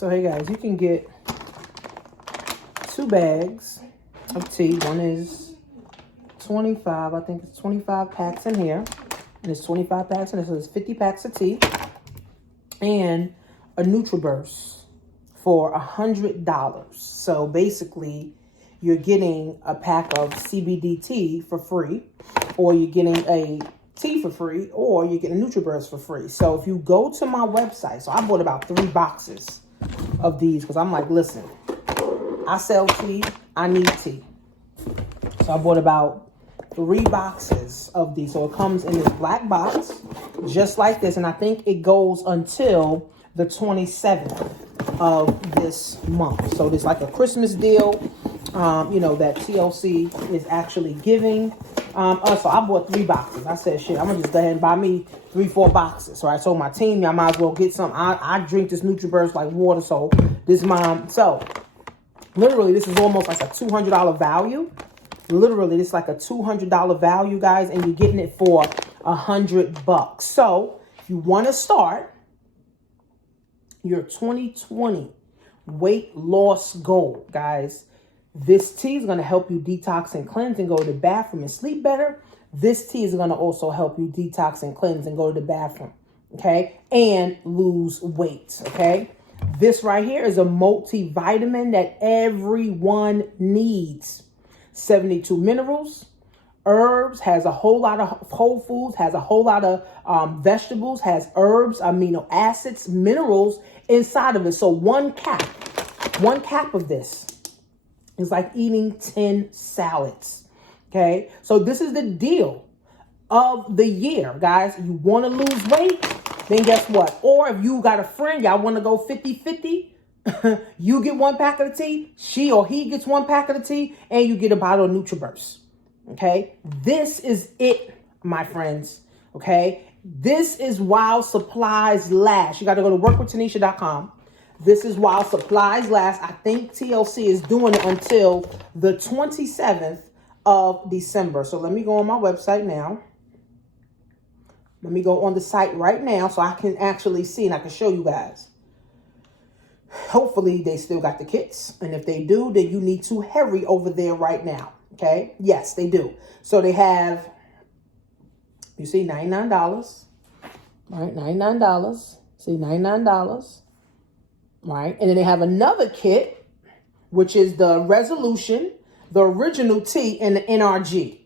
So hey guys, you can get 2 bags of tea. One is 25, I think it's 25 packs in here. And it's 25 packs in there, so there's 50 packs of tea. And a NutriBurst for $100. So basically, you're getting a pack of CBD tea for free, or you're getting a tea for free, or you get a NutriBurst for free. So if you go to my website, so I bought about 3 boxes of these because I'm like, listen, I sell tea, I need tea. So I bought about 3 boxes of these. So it comes in this black box, just like this, and I think it goes until the 27th of this month. So there's like a Christmas deal, that TLC is actually giving. So I bought 3 boxes. I said, shit, I'm gonna just go ahead and buy me 3-4 boxes. So I told my team, I might as well get some. I drink this NutriBurst like water. So this mom, so literally this is almost like a $200 value. Literally, it's like a $200 value, guys, and you're getting it for $100. So if you want to start your 2020 weight loss goal, guys, this tea is going to help you detox and cleanse and go to the bathroom and sleep better. This tea is going to also help you detox and cleanse and go to the bathroom, okay, and lose weight, okay? This right here is a multivitamin that everyone needs. 72 minerals, herbs, has a whole lot of whole foods, has a whole lot of vegetables, has herbs, amino acids, minerals inside of it. So one cap of this is like eating 10 salads. Okay. So this is the deal of the year, guys. You want to lose weight? Then guess what? Or if you got a friend, y'all want to go 50-50, you get 1 pack of the tea, she or he gets 1 pack of the tea, and you get a bottle of NutriBurst. Okay? This is it, my friends. Okay? This is while supplies last. You got to go to workwithtanisha.com. This is while supplies last. I think TLC is doing it until the 27th of December. So let me go on my website now. Let me go on the site right now so I can actually see and I can show you guys. Hopefully they still got the kits. And if they do, then you need to hurry over there right now. Okay? Yes, they do. So they have, you see, $99. All right, $99. See, $99. Right? And then they have another kit, which is the Resolution, the original tea, and the NRG.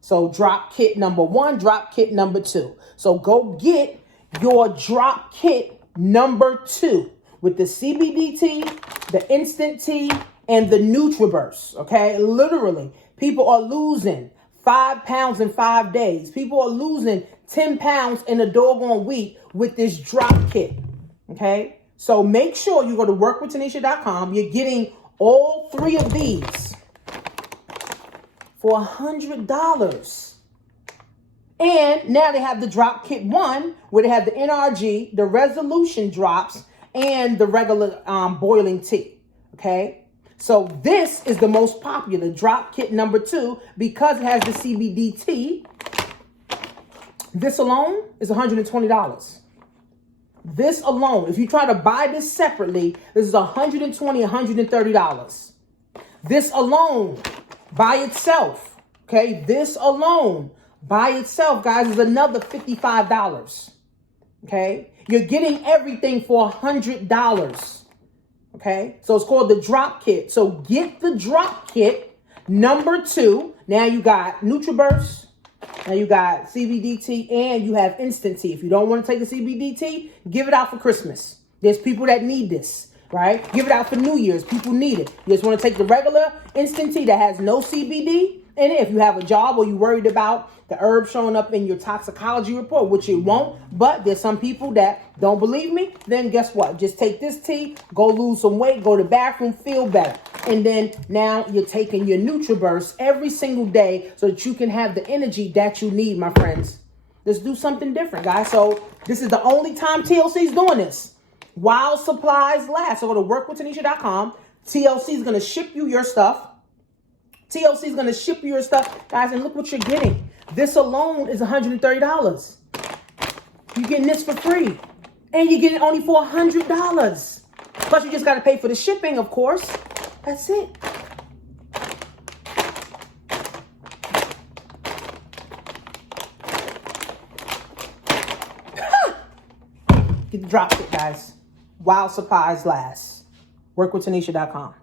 So drop kit number 1, drop kit number 2. So go get your drop kit number 2. With the CBD tea, the instant tea, and the NutriBurst, okay? Literally, people are losing 5 pounds in 5 days. People are losing 10 pounds in a doggone week with this drop kit, okay? So make sure you go to workwithtanisha.com. You're getting all 3 of these for $100. And now they have the drop kit 1, where they have the NRG, the Resolution drops, and the regular boiling tea, okay? So this is the most popular, drop kit number 2, because it has the CBD tea. This alone is $120. This alone, if you try to buy this separately, this is $120, $130. This alone, by itself, okay? This alone, by itself, guys, is another $55, okay? You're getting everything for $100, okay? So it's called the drop kit. So get the drop kit number 2. Now you got NutriBurst, now you got CBD tea, and you have instant tea. If you don't want to take the CBD tea, give it out for Christmas. There's people that need this, right? Give it out for New Year's. People need it. You just want to take the regular instant tea that has no CBD in it. If you have a job or you're worried about the herb showing up in your toxicology report, which it won't, but there's some people that don't believe me, then guess what? Just take this tea, go lose some weight, go to the bathroom, feel better. And then now you're taking your NutriBurst every single day so that you can have the energy that you need, my friends. Let's do something different, guys. So this is the only time TLC is doing this, while supplies last. So go to workwithtanisha.com. TLC is going to ship you your stuff. TLC is going to ship you your stuff, guys, and look what you're getting. This alone is $130. You're getting this for free. And you're getting it only for $100. Plus, you just got to pay for the shipping, of course. That's it. Get the drop kit, guys. While supplies last. Workwithtanisha.com.